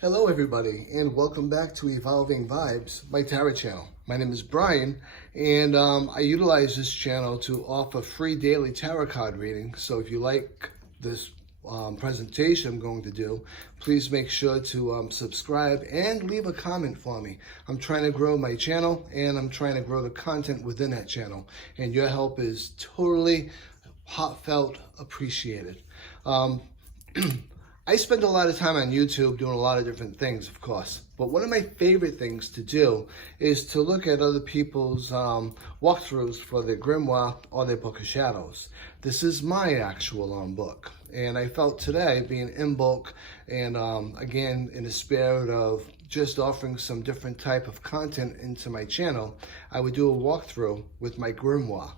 Hello everybody, and welcome back to Evolving Vibes, my tarot channel. My name is Brian, and I utilize this channel to offer free daily tarot card readings. So if you like this presentation I'm going to do, please make sure to subscribe and leave a comment for me. I'm trying to grow my channel, and I'm trying to grow the content within that channel, and your help is totally heartfelt appreciated. I spend a lot of time on YouTube doing a lot of different things, of course. But one of my favorite things to do is to look at other people's walkthroughs for their Grimoire or their Book of Shadows. This is my actual book. And I felt today, being in bulk and again, in the spirit of just offering some different type of content into my channel, I would do a walkthrough with my Grimoire.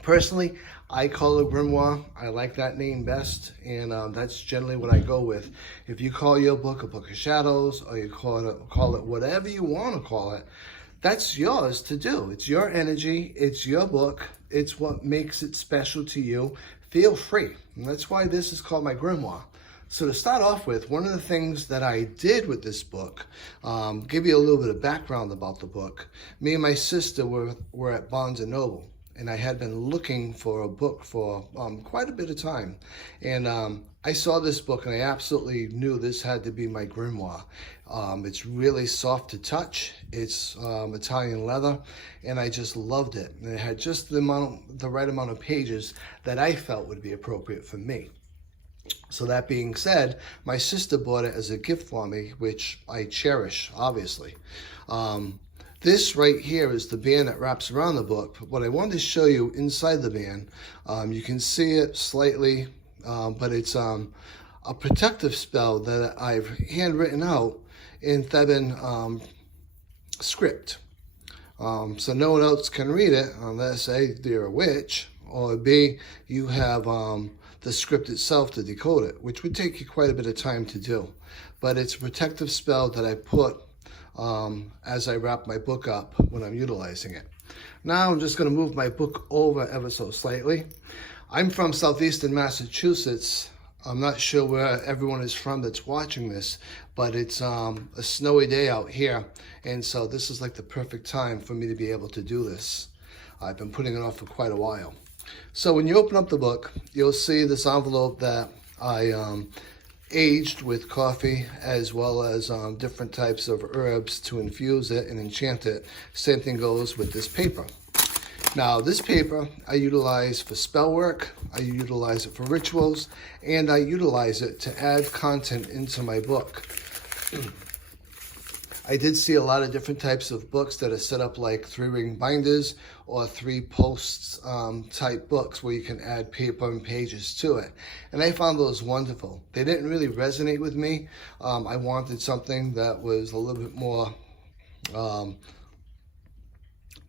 Personally, I call it Grimoire. I like that name best, and that's generally what I go with. If you call your book a Book of Shadows, or you call it whatever you want to call it, that's yours to do. It's your energy, it's your book, it's what makes it special to you. Feel free. And that's why this is called my Grimoire. So to start off with, one of the things that I did with this book, give you a little bit of background about the book. Me and my sister were at Barnes & Noble. And I had been looking for a book for quite a bit of time. And I saw this book and I absolutely knew this had to be my Grimoire. It's really soft to touch. It's Italian leather, and I just loved it. And it had just the right amount of pages that I felt would be appropriate for me. So that being said, my sister bought it as a gift for me, which I cherish, obviously. This right here is the band that wraps around the book. But what I wanted to show you inside the band, you can see it slightly, but it's a protective spell that I've handwritten out in Theban script. So no one else can read it unless A, they're a witch, or B, you have the script itself to decode it, which would take you quite a bit of time to do. But it's a protective spell that I put as I wrap my book up when I'm utilizing it. Now I'm just going to move my book over ever so slightly. I'm from southeastern Massachusetts. I'm not sure where everyone is from that's watching this, but it's a snowy day out here, and so this is like the perfect time for me to be able to do this. I've been putting it off for quite a while. So when you open up the book, you'll see this envelope that I aged with coffee, as well as different types of herbs to infuse it and enchant it. Same thing goes with this paper. Now this paper I utilize for spell work, I utilize it for rituals, and I utilize it to add content into my book. I did see a lot of different types of books that are set up like 3-ring binders or 3 posts type books where you can add paper and pages to it. And I found those wonderful. They didn't really resonate with me. I wanted something that was a little bit more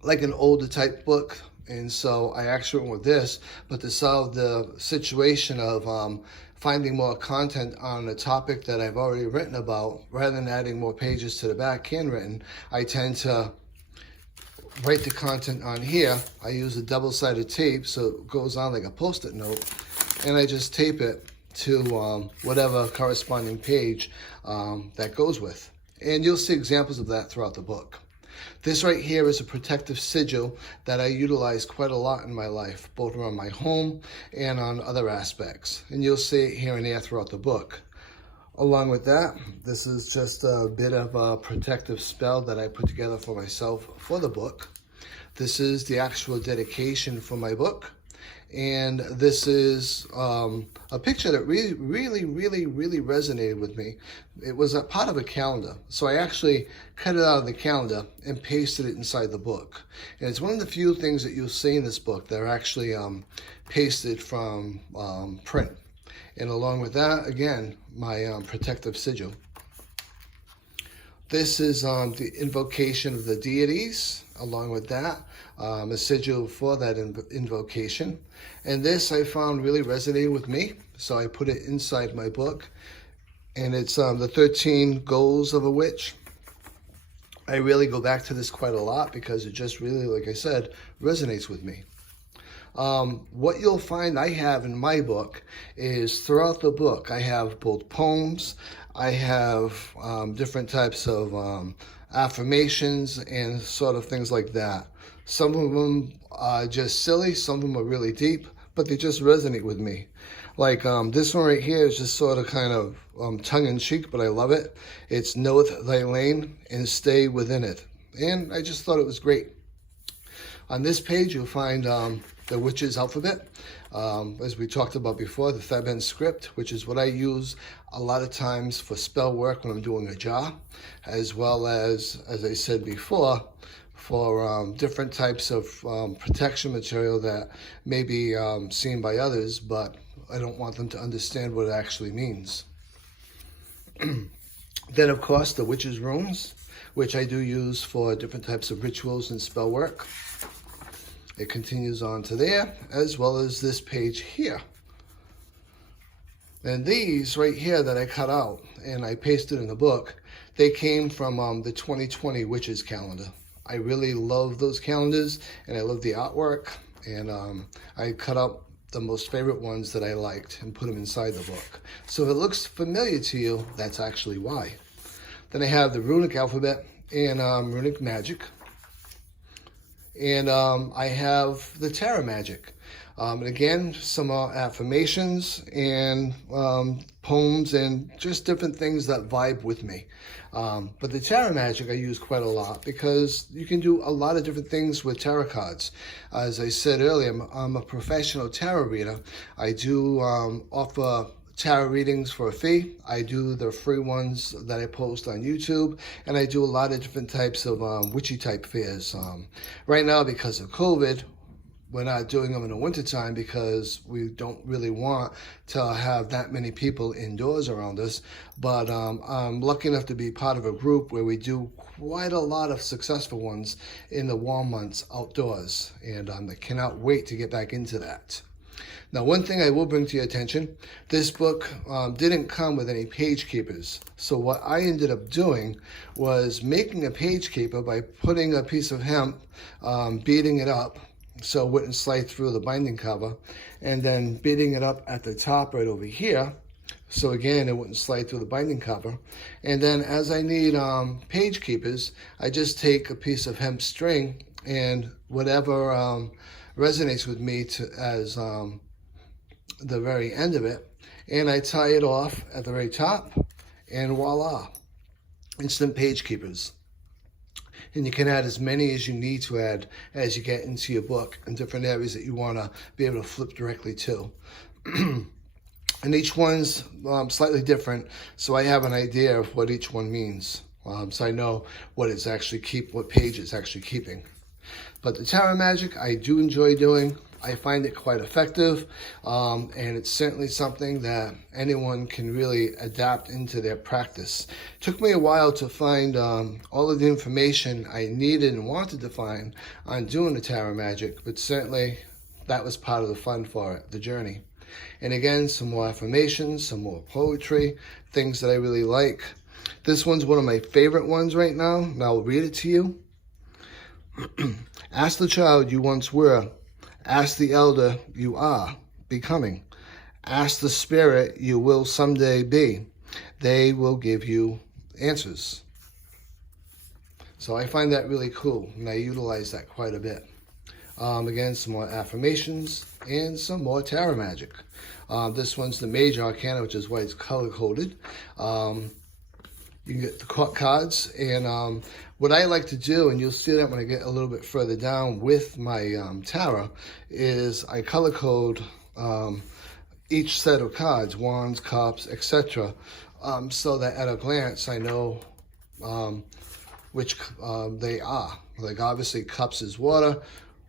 like an older type book. And so I actually went with this, but to solve the situation of finding more content on a topic that I've already written about, rather than adding more pages to the back handwritten, I tend to write the content on here. I use a double-sided tape so it goes on like a post-it note, and I just tape it to whatever corresponding page that goes with. And you'll see examples of that throughout the book. This right here is a protective sigil that I utilize quite a lot in my life, both around my home and on other aspects. And you'll see it here and there throughout the book. Along with that, this is just a bit of a protective spell that I put together for myself for the book. This is the actual dedication for my book. And this is a picture that really resonated with me. It was a part of a calendar. So I actually cut it out of the calendar and pasted it inside the book. And it's one of the few things that you'll see in this book that are actually pasted from print. And along with that, again, my protective sigil. This is the invocation of the deities. Along with that, a sigil for that invocation. And this I found really resonated with me, so I put it inside my book. And it's the 13 goals of a witch. I really go back to this quite a lot because it just really, like I said, resonates with me. What you'll find I have in my book is throughout the book, I have both poems, I have different types of affirmations and sort of things like that. Some of them are just silly, some of them are really deep, but they just resonate with me. Like this one right here is just sort of kind of tongue-in-cheek, but I love it. It's know thy lane and stay within it. And I just thought it was great. On this page, you'll find the witch's alphabet. As we talked about before, the Theban script, which is what I use a lot of times for spell work when I'm doing a jar, as well as I said before, for different types of protection material that may be seen by others, but I don't want them to understand what it actually means. Then, of course, the witch's runes, which I do use for different types of rituals and spell work. It continues on to there, as well as this page here. And these right here that I cut out and I pasted in the book, they came from the 2020 Witches calendar. I really love those calendars, and I love the artwork, and I cut out the most favorite ones that I liked and put them inside the book. So if it looks familiar to you, that's actually why. Then I have the runic alphabet and runic magic. And I have the tarot magic. And again, some affirmations and poems and just different things that vibe with me. But the tarot magic I use quite a lot because you can do a lot of different things with tarot cards. As I said earlier, I'm a professional tarot reader. I do offer tarot readings for a fee. I do the free ones that I post on YouTube, and I do a lot of different types of witchy type fairs. Right now, because of COVID, we're not doing them in the wintertime because we don't really want to have that many people indoors around us. But I'm lucky enough to be part of a group where we do quite a lot of successful ones in the warm months outdoors. And I cannot wait to get back into that. Now, one thing I will bring to your attention, this book didn't come with any page keepers. So what I ended up doing was making a page keeper by putting a piece of hemp, beating it up so it wouldn't slide through the binding cover, and then beating it up at the top right over here. So again, it wouldn't slide through the binding cover. And then as I need page keepers, I just take a piece of hemp string and whatever resonates with me as the very end of it, and I tie it off at the very top, and voila, instant page keepers. And you can add as many as you need to add as you get into your book and different areas that you want to be able to flip directly to. And each one's slightly different, so I have an idea of what each one means. So I know what page it's actually keeping. But the tarot magic I do enjoy doing. I find it quite effective, and it's certainly something that anyone can really adapt into their practice. It took me a while to find all of the information I needed and wanted to find on doing the tarot magic, but certainly that was part of the fun for it, the journey. And again, some more affirmations, some more poetry, things that I really like. This one's one of my favorite ones right now, and I'll read it to you. Ask the child you once were. Ask the elder you are becoming. Ask the spirit you will someday be. They will give you answers. So I find that really cool, and I utilize that quite a bit. Again, some more affirmations and some more tarot magic. This one's the Major Arcana, which is why it's color-coded. You can get the cards, and what I like to do, and you'll see that when I get a little bit further down with my tarot, is I color code each set of cards, wands, cups, etc., so that at a glance I know which they are. Like obviously cups is water,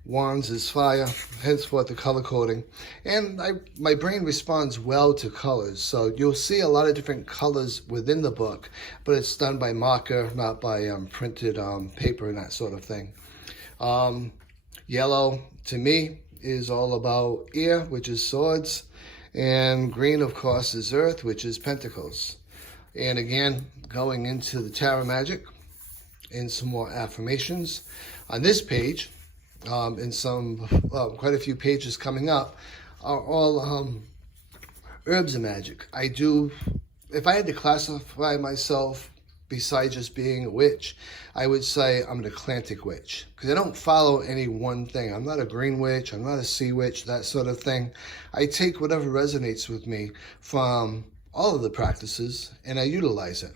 wands is fire, henceforth the color coding. And my brain responds well to colors. So you'll see a lot of different colors within the book, but it's done by marker, not by printed paper and that sort of thing. Yellow, to me, is all about air, which is swords. And green, of course, is earth, which is pentacles. And again, going into the tarot magic and some more affirmations. On this page, and some quite a few pages coming up are all herbs and magic. I do, if I had to classify myself besides just being a witch, I would say I'm an eclectic witch, because I don't follow any one thing. I'm not a green witch, I'm not a sea witch, that sort of thing. I take whatever resonates with me from all of the practices and I utilize it.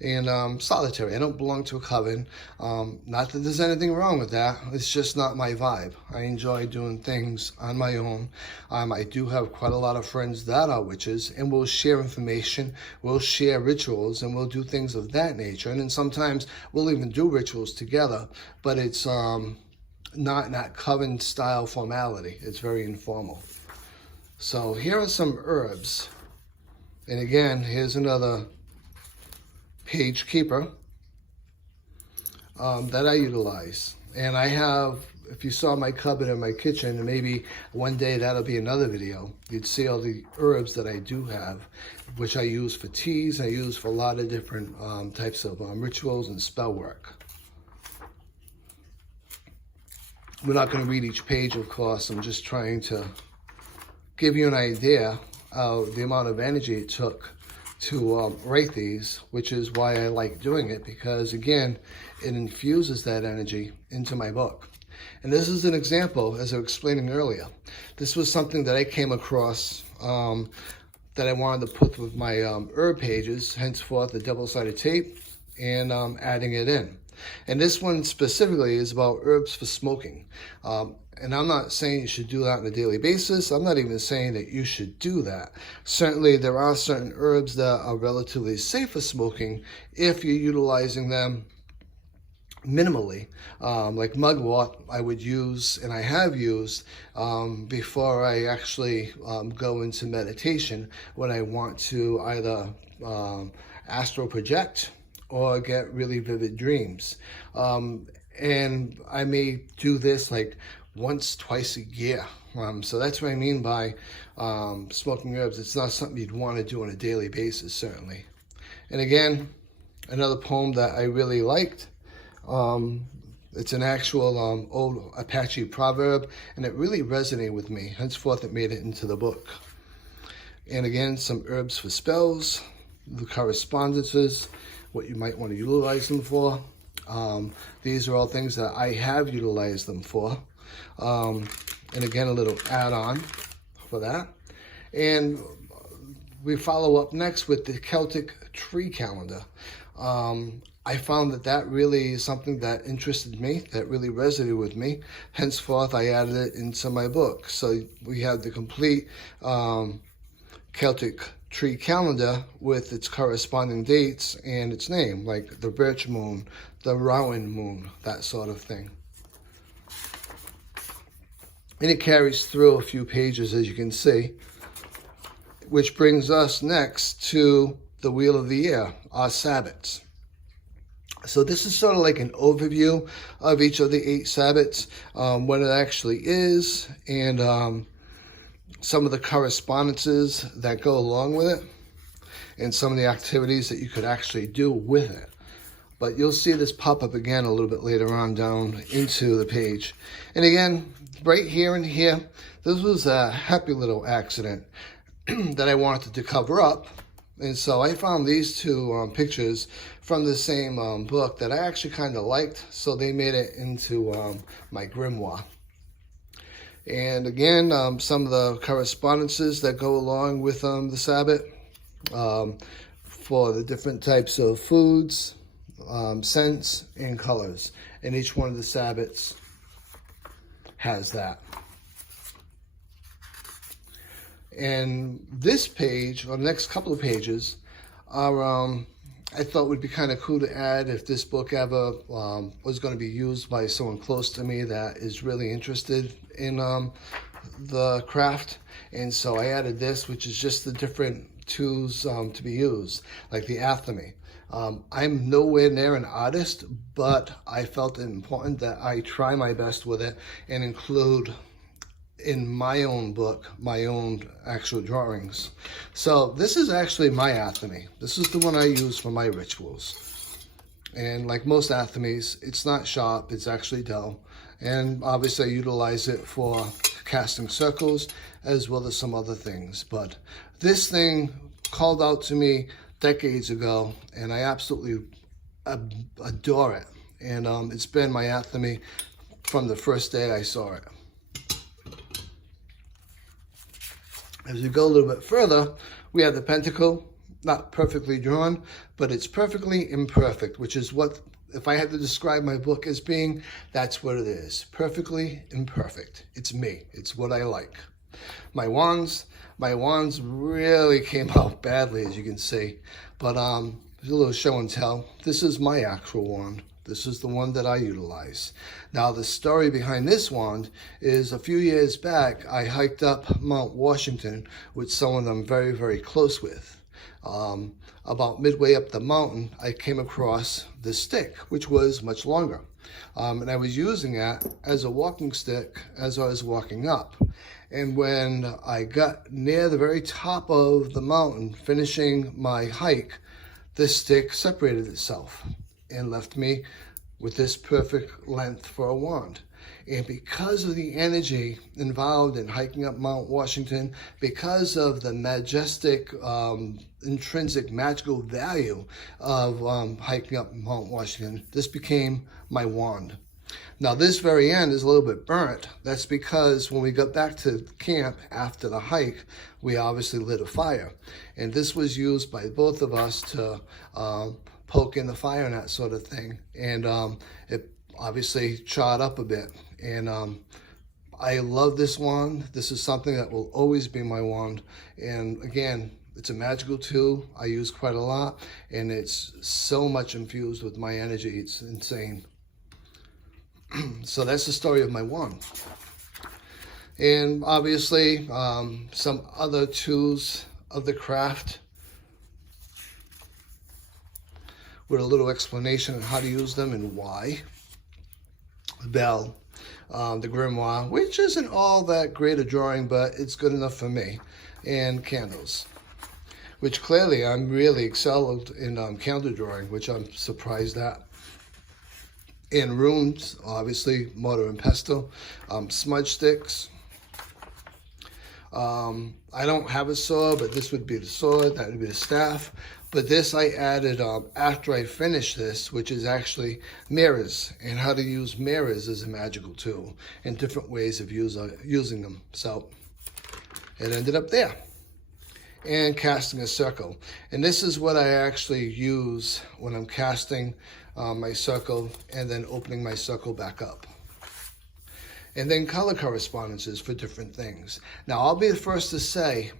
And solitary, I don't belong to a coven. Not that there's anything wrong with that, it's just not my vibe. I enjoy doing things on my own. I do have quite a lot of friends that are witches, and we'll share information, we'll share rituals, and we'll do things of that nature. And then sometimes we'll even do rituals together, but it's not in that coven style formality. It's very informal. So here are some herbs. And again, here's another page keeper that I utilize. And I have, if you saw my cupboard in my kitchen, and maybe one day that'll be another video, you'd see all the herbs that I do have, which I use for teas, I use for a lot of different types of rituals and spell work. We're not going to read each page, of course. I'm just trying to give you an idea of the amount of energy it took to write these, which is why I like doing it, because again, it infuses that energy into my book. And this is an example, as I was explaining earlier. This was something that I came across that I wanted to put with my herb pages, henceforth the double-sided tape, and adding it in. And this one specifically is about herbs for smoking. And I'm not saying you should do that on a daily basis. I'm not even saying that you should do that. Certainly, there are certain herbs that are relatively safe for smoking if you're utilizing them minimally. Like mugwort, I would use, and I have used, before I actually go into meditation, when I want to either astral project or get really vivid dreams. And I may do this like once, twice a year. So that's what I mean by smoking herbs. It's not something you'd want to do on a daily basis, certainly. And again, another poem that I really liked. It's an actual old Apache proverb, and it really resonated with me. Henceforth, it made it into the book. And again, some herbs for spells, the correspondences, what you might want to utilize them for. These are all things that I have utilized them for. And again, a little add-on for that. And we follow up next with the Celtic tree calendar. I found that that really is something that interested me, that really resonated with me. Henceforth, I added it into my book. So we have the complete Celtic tree calendar with its corresponding dates and its name, like the birch moon, the rowan moon, that sort of thing. And it carries through a few pages, as you can see, which brings us next to the Wheel of the Year, our Sabbats. So this is sort of like an overview of each of the 8 Sabbats, what it actually is, and some of the correspondences that go along with it, and some of the activities that you could actually do with it. But you'll see this pop up again a little bit later on down into the page. And again, right here and here, this was a happy little accident that I wanted to cover up. And so I found these 2 pictures from the same book that I actually kind of liked. So they made it into my grimoire. And again, some of the correspondences that go along with the Sabbat for the different types of foods, scents, and colors. And each one of the Sabbats has that. And this page, or the next couple of pages, are I thought would be kind of cool to add if this book ever was going to be used by someone close to me that is really interested in the craft. And so I added this, which is just the different tools to be used, like the athame. I'm nowhere near an artist, but I felt it important that I try my best with it and include in my own book, my own actual drawings. So this is actually my athame. This is the one I use for my rituals. And like most athames, it's not sharp, it's actually dull. And obviously I utilize it for casting circles as well as some other things. But this thing called out to me decades ago, and I absolutely adore it. And it's been my anthem from the first day I saw it. As we go a little bit further, we have the pentacle, not perfectly drawn, but it's perfectly imperfect, which is what, if I had to describe my book as being, that's what it is. Perfectly imperfect. It's me. It's what I like. My wands really came out badly, as you can see, but there's a little show and tell. This is my actual wand. This is the one that I utilize. Now, the story behind this wand is a few years back, I hiked up Mount Washington with someone I'm very, very close with. About midway up the mountain, I came across this stick, which was much longer. And I was using that as a walking stick as I was walking up. And when I got near the very top of the mountain, finishing my hike, this stick separated itself and left me with this perfect length for a wand. And because of the energy involved in hiking up Mount Washington, because of the majestic, intrinsic magical value of hiking up Mount Washington, this became my wand. Now this very end is a little bit burnt. That's because when we got back to camp after the hike, we obviously lit a fire. And this was used by both of us to poke in the fire and that sort of thing. And it obviously charred up a bit. And I love this wand. This is something that will always be my wand. And again, it's a magical tool I use quite a lot. And it's so much infused with my energy. It's insane. So that's the story of my wand. And obviously, some other tools of the craft with a little explanation on how to use them and why. The bell, the grimoire, which isn't all that great a drawing, but it's good enough for me, and candles, which clearly I'm really excelled in candle drawing, which I'm surprised at. And runes, obviously, mortar and pestle, smudge sticks. I don't have a sword, but this would be the sword, that would be the staff. But this I added after I finished this, which is actually mirrors, and how to use mirrors as a magical tool, and different ways of using them. So it ended up there. And casting a circle. And this is what I actually use when I'm casting my circle and then opening my circle back up. And then color correspondences for different things. Now, I'll be the first to say,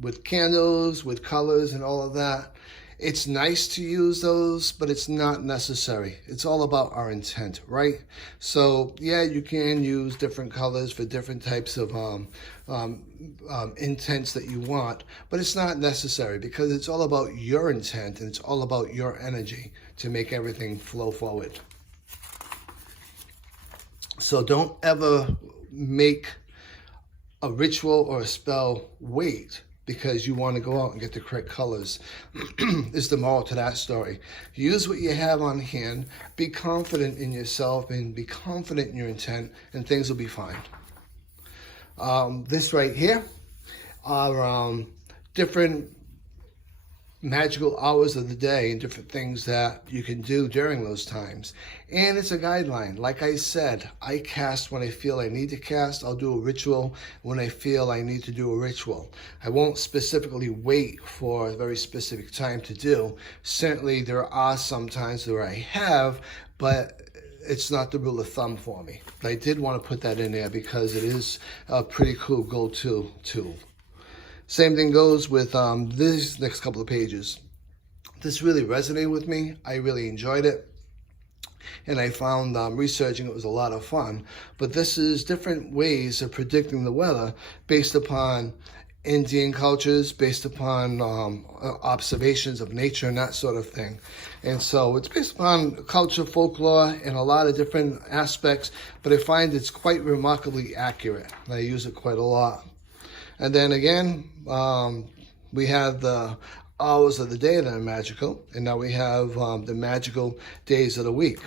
with candles, with colors and all of that, it's nice to use those, but it's not necessary. It's all about our intent, right? So, yeah, you can use different colors for different types of intents that you want, but it's not necessary because it's all about your intent and it's all about your energy to make everything flow forward. So don't ever make a ritual or a spell wait because you want to go out and get the correct colors, is the moral to that story. Use what you have on hand, be confident in yourself and be confident in your intent, and things will be fine. This right here are different magical hours of the day and different things that you can do during those times. And it's a guideline. Like I said, I cast when I feel I need to cast. I'll do a ritual when I feel I need to do a ritual. I won't specifically wait for a very specific time to do. Certainly there are some times where I have, but it's not the rule of thumb for me. But I did want to put that in there because it is a pretty cool go-to tool. Same thing goes with these next couple of pages. This really resonated with me. I really enjoyed it. And I found researching it was a lot of fun. But this is different ways of predicting the weather based upon Indian cultures, based upon observations of nature and that sort of thing. And so it's based upon culture, folklore, and a lot of different aspects. But I find it's quite remarkably accurate. I use it quite a lot. And then again, we have the hours of the day that are magical, and now we have the magical days of the week.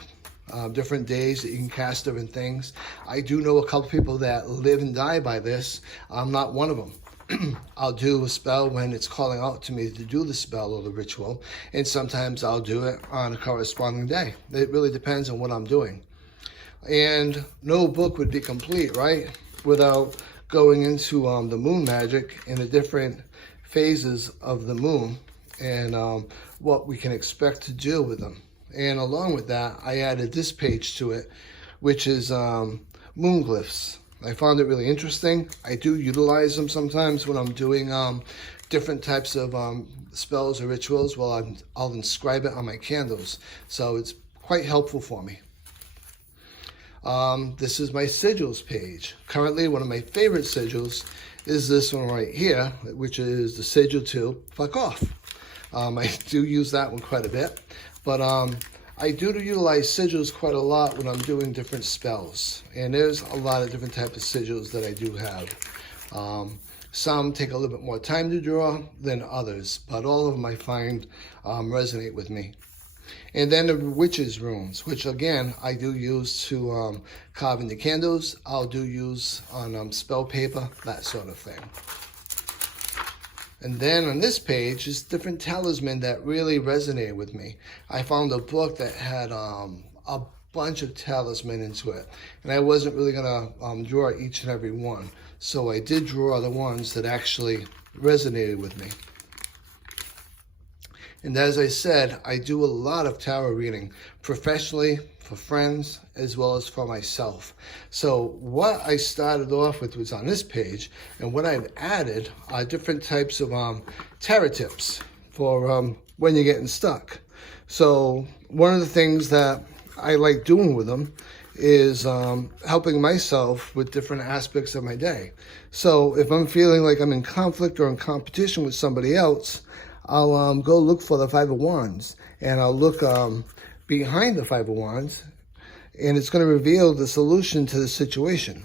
different days that you can cast different things. I do know a couple people that live and die by this. I'm not one of them. I'll do a spell when it's calling out to me to do the spell or the ritual, and sometimes I'll do it on a corresponding day. It really depends on what I'm doing. And no book would be complete, right, without going into the moon magic and the different phases of the moon and what we can expect to do with them. And along with that, I added this page to it, which is moon glyphs. I found it really interesting. I do utilize them sometimes when I'm doing different types of spells or rituals. Well, I'll inscribe it on my candles. So it's quite helpful for me. This is my sigils page. Currently, one of my favorite sigils is this one right here, which is the sigil to fuck off. I do use that one quite a bit, but I do utilize sigils quite a lot when I'm doing different spells. And there's a lot of different types of sigils that I do have. Some take a little bit more time to draw than others, but all of them I find resonate with me. And then the witches' runes, which again, I do use to carve into candles. I'll do use on spell paper, that sort of thing. And then on this page is different talisman that really resonated with me. I found a book that had a bunch of talisman into it. And I wasn't really going to draw each and every one. So I did draw the ones that actually resonated with me. And as I said, I do a lot of tarot reading professionally, for friends, as well as for myself. So what I started off with was on this page, and what I've added are different types of tarot tips for when you're getting stuck. So one of the things that I like doing with them is helping myself with different aspects of my day. So if I'm feeling like I'm in conflict or in competition with somebody else, I'll go look for the Five of Wands, and I'll look behind the Five of Wands, and it's going to reveal the solution to the situation.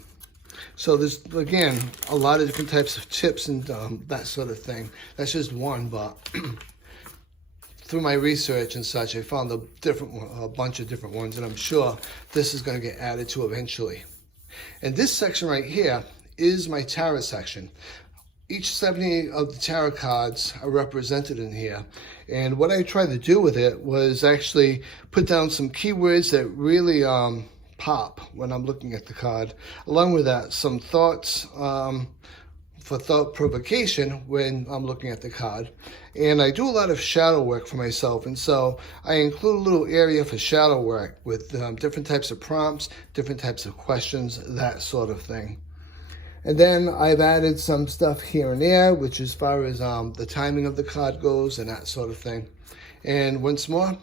So there's, again, a lot of different types of tips and that sort of thing. That's just one, but through my research and such, I found a bunch of different ones, and I'm sure this is going to get added to eventually. And this section right here is my tarot section. Each 70 of the tarot cards are represented in here. And what I tried to do with it was actually put down some keywords that really pop when I'm looking at the card. Along with that, some thoughts for thought provocation when I'm looking at the card. And I do a lot of shadow work for myself. And so I include a little area for shadow work with different types of prompts, different types of questions, that sort of thing. And then I've added some stuff here and there, which as far as the timing of the card goes and that sort of thing. And once more,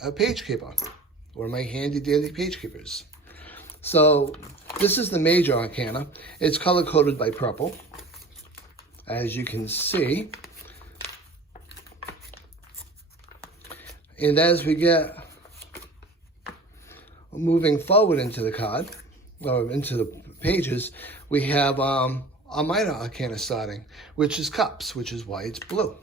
a page keeper, one of my handy dandy page keepers. So this is the major arcana. It's color coded by purple, as you can see. And as we get moving forward into the card, or into the pages, we have a minor arcana starting, which is cups, which is why it's blue.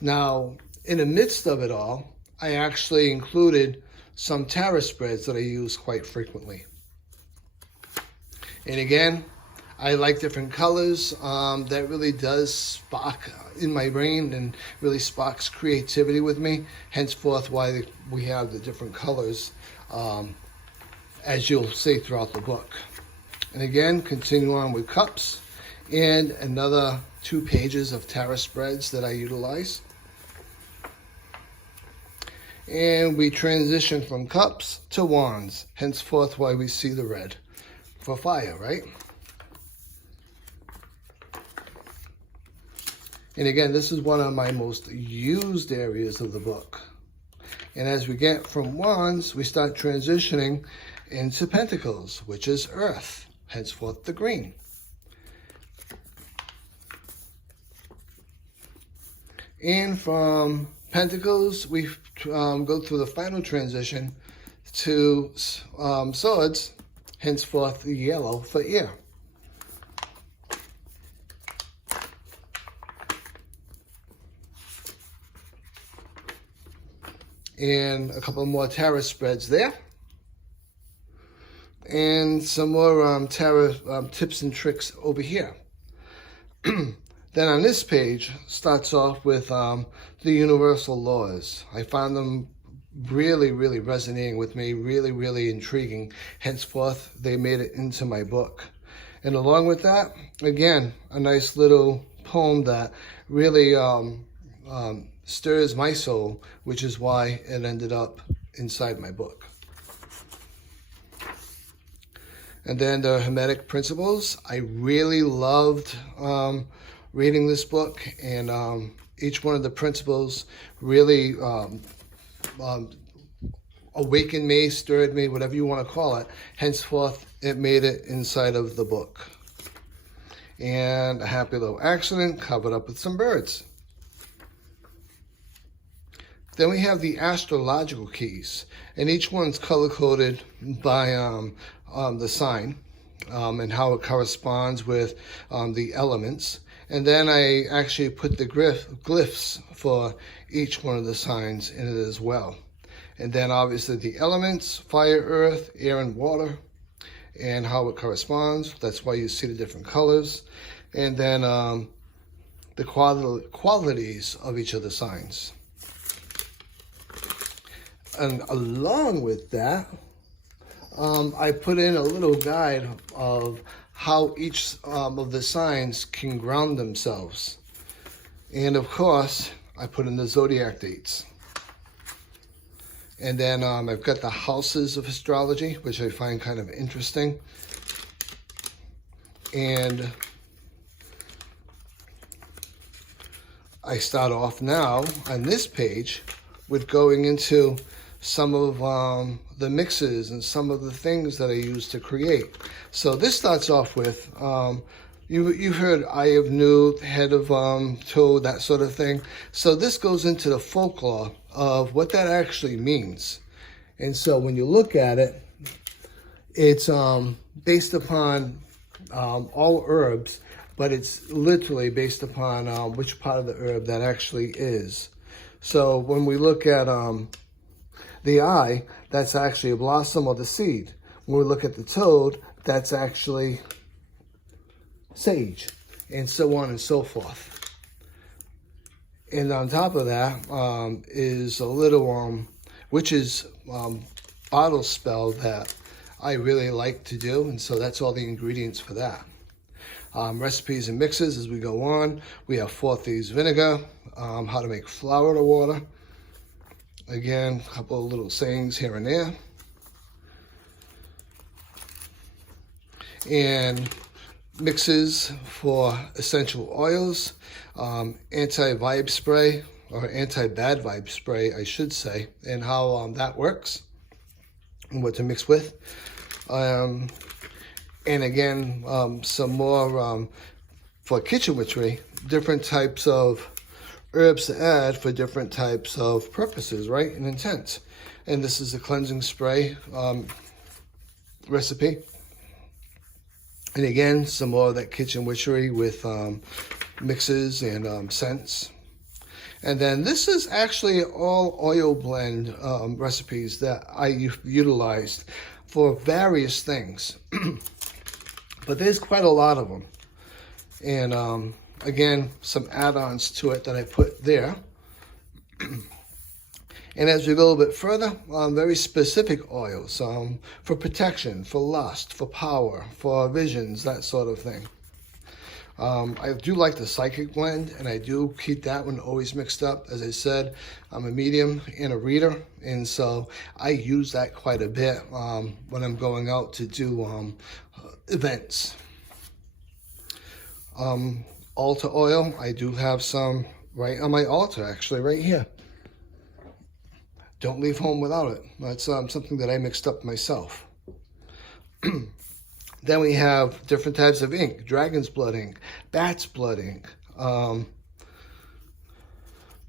Now, in the midst of it all, I actually included some tarot spreads that I use quite frequently. And again, I like different colors. That really does spark in my brain and really sparks creativity with me. Henceforth, why we have the different colors, as you'll see throughout the book. And again, continue on with cups and another 2 pages of tarot spreads that I utilize. And we transition from cups to wands, henceforth why we see the red for fire, right? And again, this is one of my most used areas of the book. And as we get from wands, we start transitioning into pentacles, which is earth, henceforth the green. And from pentacles, we go through the final transition to swords, henceforth the yellow for air. and a couple more tarot spreads there, and some more tarot tips and tricks over here. Then on this page starts off with the universal laws. I found them really, really resonating with me, really, really intriguing. Henceforth, they made it into my book. And along with that, again, a nice little poem that really stirs my soul, which is why it ended up inside my book. And then the Hermetic Principles. I really loved reading this book, and each one of the principles really awakened me, stirred me, whatever you want to call it. Henceforth, it made it inside of the book. And a happy little accident covered up with some birds. Then we have the astrological keys, and each one's color-coded by the sign and how it corresponds with the elements. And then I actually put the glyphs for each one of the signs in it as well. And then obviously the elements, fire, earth, air, and water, and how it corresponds. That's why you see the different colors. And then the qualities of each of the signs. And along with that, I put in a little guide of how each of the signs can ground themselves. And of course, I put in the zodiac dates. And then I've got the houses of astrology, which I find kind of interesting. And I start off now on this page with going into some of the mixes and some of the things that I use to create. So this starts off with, you heard eye of newt, head of toad, that sort of thing. So this goes into the folklore of what that actually means. And so when you look at it, it's based upon all herbs, but it's literally based upon which part of the herb that actually is. So when we look at the eye, that's actually a blossom or the seed. When we look at the toad, that's actually sage, and so on and so forth. And on top of that is a little witch's bottle spell that I really like to do, and so that's all the ingredients for that. Recipes and mixes as we go on. We have 4 thieves vinegar, how to make flour to water. Again, a couple of little sayings here and there. And mixes for essential oils, anti-vibe spray, or anti-bad vibe spray, I should say, and how that works and what to mix with. And again, some more for kitchen witchery, different types of herbs to add for different types of purposes, right, and intent. And this is a cleansing spray recipe. And again, some more of that kitchen witchery with mixes and scents. And then this is actually all oil blend recipes that I utilized for various things. But there's quite a lot of them. And again, some add-ons to it that I put there. And as we go a little bit further, very specific oils for protection, for lust, for power, for visions, that sort of thing. I do like the psychic blend, and I do keep that one always mixed up. As I said, I'm a medium and a reader, and so I use that quite a bit when I'm going out to do events. Altar oil, I do have some right on my altar, actually, right here. Don't leave home without it. That's something that I mixed up myself. Then we have different types of ink. Dragon's blood ink, bat's blood ink,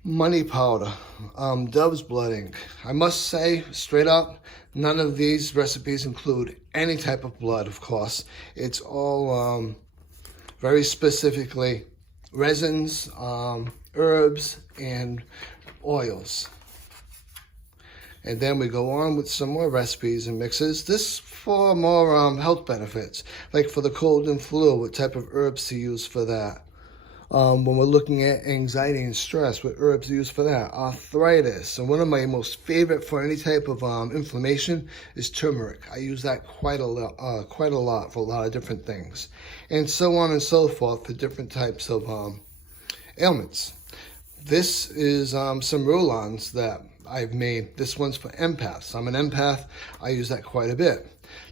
money powder, dove's blood ink. I must say, straight up, none of these recipes include any type of blood, of course. It's all very specifically resins, herbs, and oils. And then we go on with some more recipes and mixes. This for more health benefits, like for the cold and flu, what type of herbs to use for that. When we're looking at anxiety and stress, what herbs to use for that. Arthritis, and one of my most favorite for any type of inflammation is turmeric. I use that quite a lot for a lot of different things, and so on and so forth for different types of ailments. This is some roll-ons that I've made. This one's for empaths. I'm an empath. I use that quite a bit.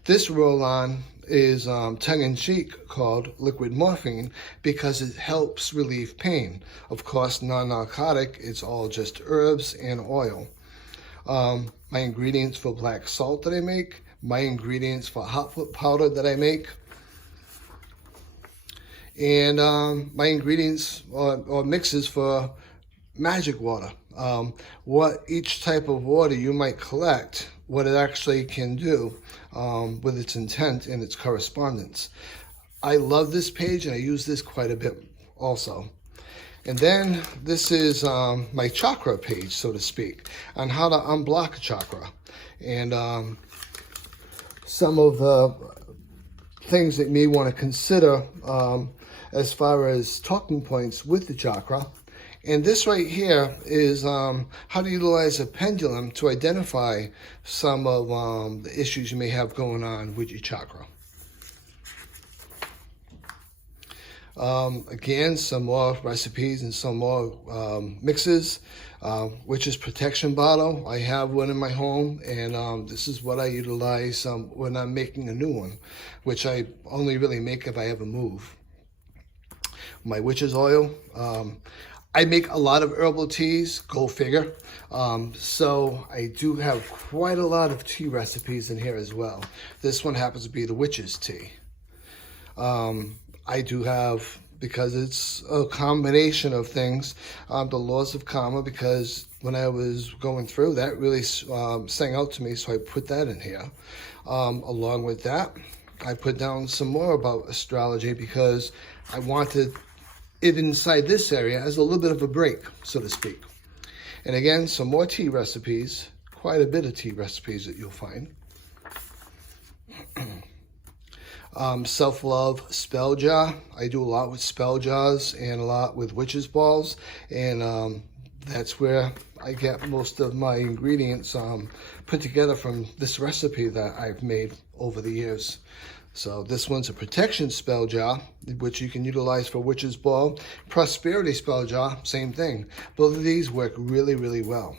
This roll-on is tongue-in-cheek called liquid morphine because it helps relieve pain. Of course, non-narcotic. It's all just herbs and oil. My ingredients for black salt that I make. My ingredients for hot foot powder that I make. And my ingredients or mixes for magic water. What each type of water you might collect, what it actually can do with its intent and its correspondence. I love this page and I use this quite a bit also. And then this is my chakra page, so to speak, on how to unblock a chakra. And some of the things that you may want to consider as far as talking points with the chakra. And this right here is how to utilize a pendulum to identify some of the issues you may have going on with your chakra. Again, some more recipes and some more mixes. Witch's protection bottle. I have one in my home, and this is what I utilize when I'm making a new one, which I only really make if I ever move. My witch's oil. I make a lot of herbal teas, go figure. So I do have quite a lot of tea recipes in here as well. This one happens to be the witch's tea. I do have, because it's a combination of things, the laws of karma, because when I was going through that really sang out to me, so I put that in here. Along with that, I put down some more about astrology because I wanted it inside this area as a little bit of a break, so to speak. And again, some more tea recipes, quite a bit of tea recipes that you'll find. Self-love spell jar. I do a lot with spell jars and a lot with witches balls, and that's where I get most of my ingredients put together from this recipe that I've made over the years. So this one's a protection spell jar, which you can utilize for witch's ball. Prosperity spell jar, same thing. Both of these work really, really well.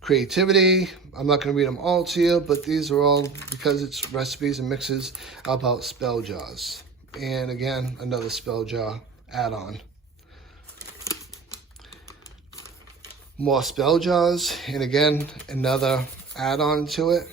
Creativity, I'm not going to read them all to you, but these are all, because it's recipes and mixes about spell jars. And again, another spell jar add-on. More spell jars, and again, another add-on to it.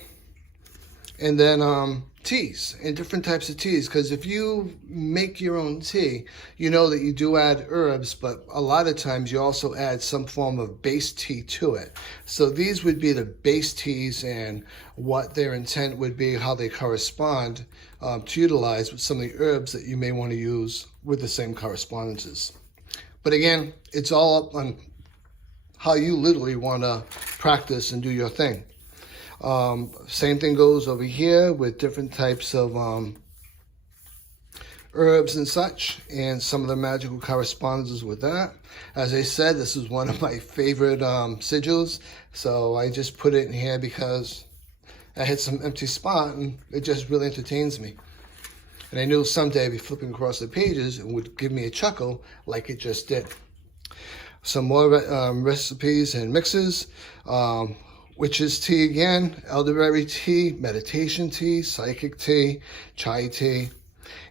And then teas, and different types of teas, because if you make your own tea, you know that you do add herbs, but a lot of times you also add some form of base tea to it. So these would be the base teas and what their intent would be, how they correspond to utilize with some of the herbs that you may want to use with the same correspondences. But again, it's all up on how you literally want to practice and do your thing. Same thing goes over here with different types of herbs and such, and some of the magical correspondences with that. As I said, this is one of my favorite sigils, so I just put it in here because I had some empty spot and it just really entertains me. And I knew someday I'd be flipping across the pages and would give me a chuckle like it just did. Some more recipes and mixes. Witch's tea again, elderberry tea, meditation tea, psychic tea, chai tea.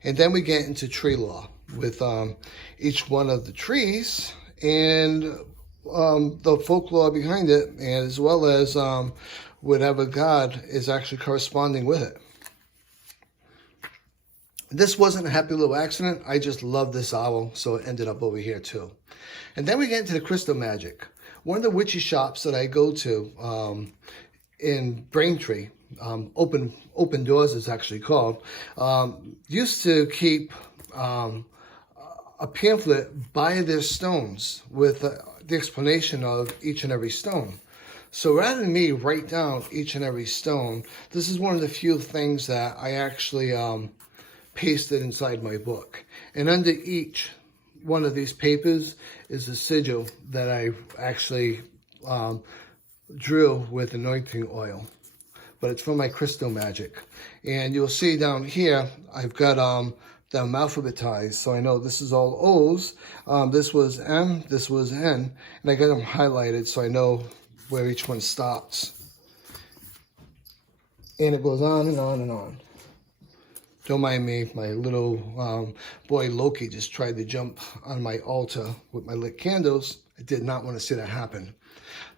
And then we get into tree law with each one of the trees and the folklore behind it, and as well as whatever god is actually corresponding with it. This wasn't a happy little accident. I just love this owl, so it ended up over here too. And then we get into the crystal magic. One of the witchy shops that I go to in Braintree, Open Doors is actually called, used to keep a pamphlet by their stones with the explanation of each and every stone. So rather than me write down each and every stone, this is one of the few things that I actually pasted inside my book. And under each one of these papers is a sigil that I actually drew with anointing oil. But it's from my crystal magic. And you'll see down here, I've got them alphabetized. So I know this is all O's, this was M, this was N, and I got them highlighted so I know where each one stops. And it goes on and on and on. Don't mind me, my little boy Loki just tried to jump on my altar with my lit candles. I did not want to see that happen.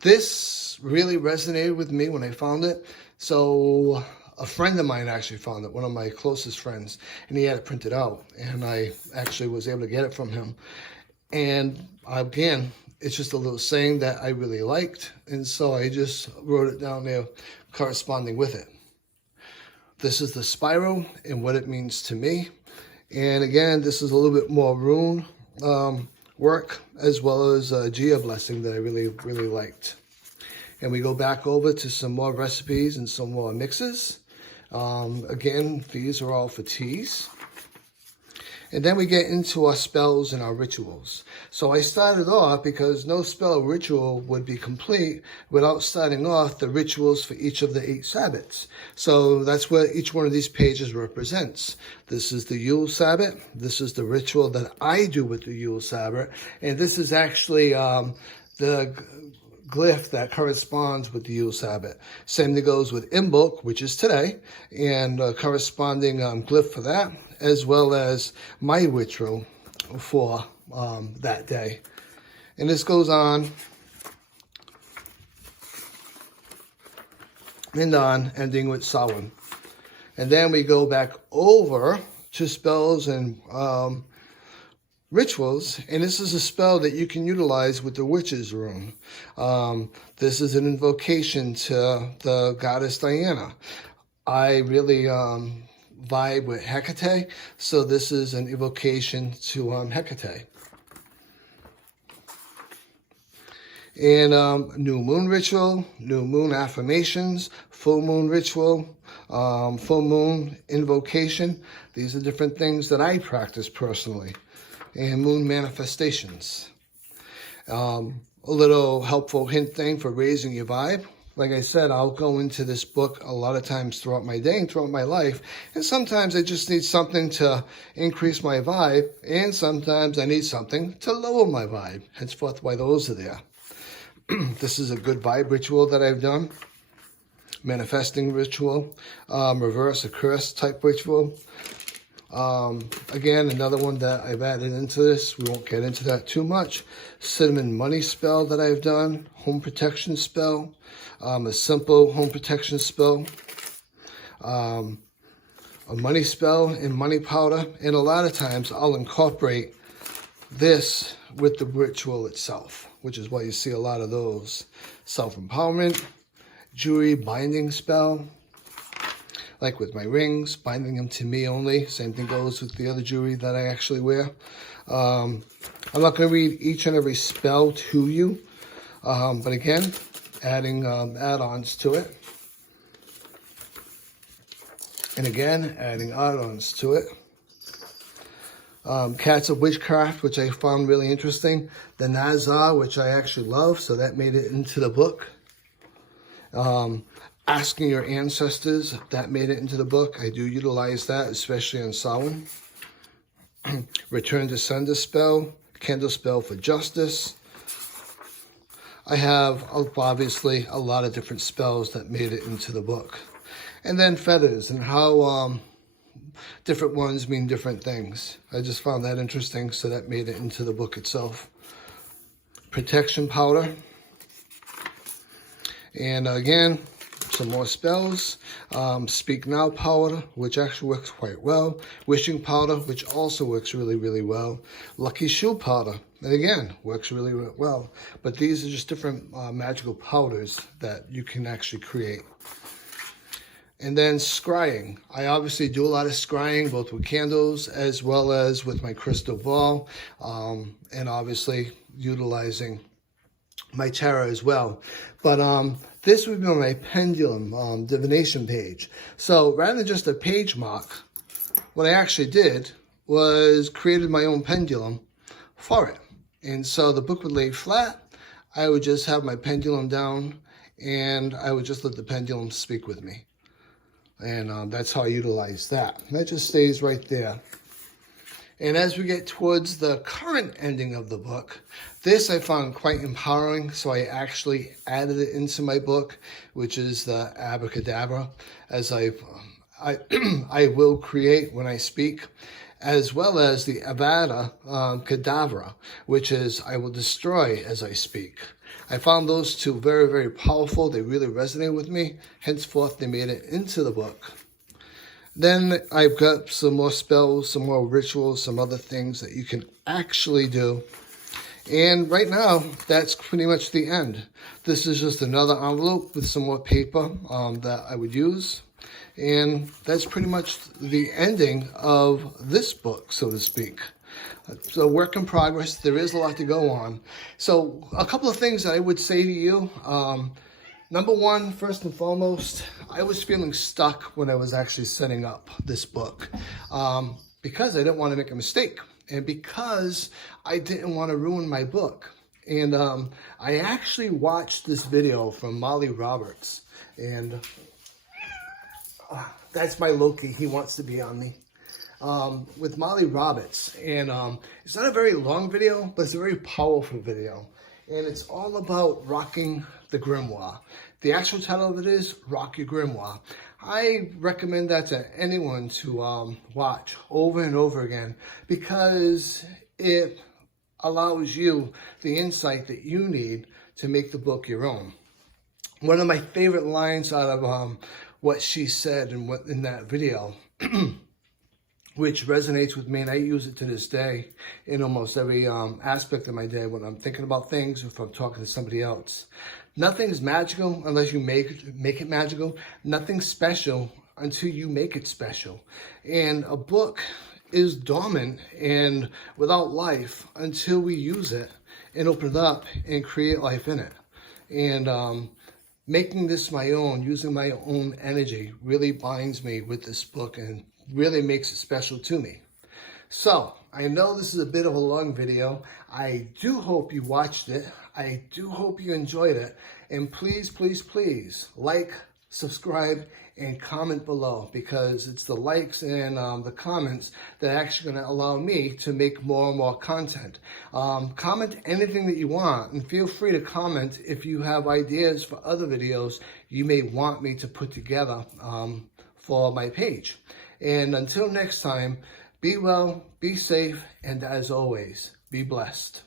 This really resonated with me when I found it. So a friend of mine actually found it, one of my closest friends, and he had it printed out. And I actually was able to get it from him. And again, it's just a little saying that I really liked. And so I just wrote it down there corresponding with it. This is the spiral and what it means to me. And again, this is a little bit more rune work as well as a Gia blessing that I really, really liked. And we go back over to some more recipes and some more mixes. Again, these are all for teas. And then we get into our spells and our rituals. So I started off because no spell or ritual would be complete without starting off the rituals for each of the 8 Sabbats. So that's what each one of these pages represents. This is the Yule Sabbat. This is the ritual that I do with the Yule Sabbat. And this is actually the glyph that corresponds with the Yule Sabbat. Same thing goes with Imbolc, which is today, and corresponding glyph for that, as well as my ritual for that day. And this goes on and on, ending with Samhain. And then we go back over to spells and rituals, and this is a spell that you can utilize with the Witch's Rune. This is an invocation to the goddess Diana. I really vibe with Hecate, so this is an evocation to Hecate. And new moon ritual, new moon affirmations, full moon ritual, full moon invocation. These are different things that I practice personally. And moon manifestations. A little helpful hint thing for raising your vibe. Like I said, I'll go into this book a lot of times throughout my day and throughout my life. And sometimes I just need something to increase my vibe. And sometimes I need something to lower my vibe. Henceforth, why those are there. This is a good vibe ritual that I've done. Manifesting ritual. Reverse a curse type ritual. Again, another one that I've added into this. We won't get into that too much. Cinnamon money spell that I've done. Home protection spell. A simple home protection spell. A money spell and money powder. And a lot of times I'll incorporate this with the ritual itself, which is why you see a lot of those. Self-empowerment, jewelry binding spell. Like with my rings, binding them to me only. Same thing goes with the other jewelry that I actually wear. I'm not going to read each and every spell to you. But again, adding add-ons to it. And again, adding add-ons to it. Cats of Witchcraft, which I found really interesting. The Nazar, which I actually love, so that made it into the book. Asking your ancestors, that made it into the book. I do utilize that, especially on Samhain. Return to Sender spell, candle spell for justice. I have, obviously, a lot of different spells that made it into the book. And then feathers and how different ones mean different things. I just found that interesting, so that made it into the book itself. Protection powder. And again, some more spells. Speak Now powder, which actually works quite well. Wishing powder, which also works really, really well. Lucky Shoe powder, and again, works really, really well. But these are just different magical powders that you can actually create. And then scrying. I obviously do a lot of scrying, both with candles as well as with my crystal ball, and obviously utilizing my tarot as well. But this would be on my pendulum divination page. So rather than just a page mark, what I actually did was created my own pendulum for it. And so the book would lay flat. I would just have my pendulum down, and I would just let the pendulum speak with me. And that's how I utilize that. That just stays right there. And as we get towards the current ending of the book, this I found quite empowering, so I actually added it into my book, which is the abracadabra, as I will create when I speak, as well as the avada kedavra, which is I will destroy as I speak. I found those two very, very powerful. They really resonate with me. Henceforth, they made it into the book. Then I've got some more spells, some more rituals, some other things that you can actually do. And right now, that's pretty much the end. This is just another envelope with some more paper that I would use. And that's pretty much the ending of this book, so to speak. So work in progress. There is a lot to go on. So a couple of things that I would say to you. Number one, first and foremost, I was feeling stuck when I was actually setting up this book because I didn't want to make a mistake and because I didn't want to ruin my book. And I actually watched this video from Molly Roberts, and that's my Loki. He wants to be on me. With Molly Roberts. And it's not a very long video, but it's a very powerful video. And it's all about rocking the grimoire. The actual title of it is Rock Your Grimoire. I recommend that to anyone to watch over and over again because it allows you the insight that you need to make the book your own. One of my favorite lines out of what she said in that video which resonates with me, and I use it to this day in almost every aspect of my day when I'm thinking about things or if I'm talking to somebody else. Nothing's magical unless you make it magical. Nothing's special until you make it special. And a book is dormant and without life until we use it and open it up and create life in it. And making this my own, using my own energy really binds me with this book and really makes it special to me. So, I know this is a bit of a long video. I do hope you watched it. I do hope you enjoyed it. And please, please, please like, subscribe, and comment below because it's the likes and the comments that are actually going to allow me to make more and more content. Comment anything that you want, and feel free to comment if you have ideas for other videos you may want me to put together for my page. And until next time, be well, be safe, and as always, be blessed.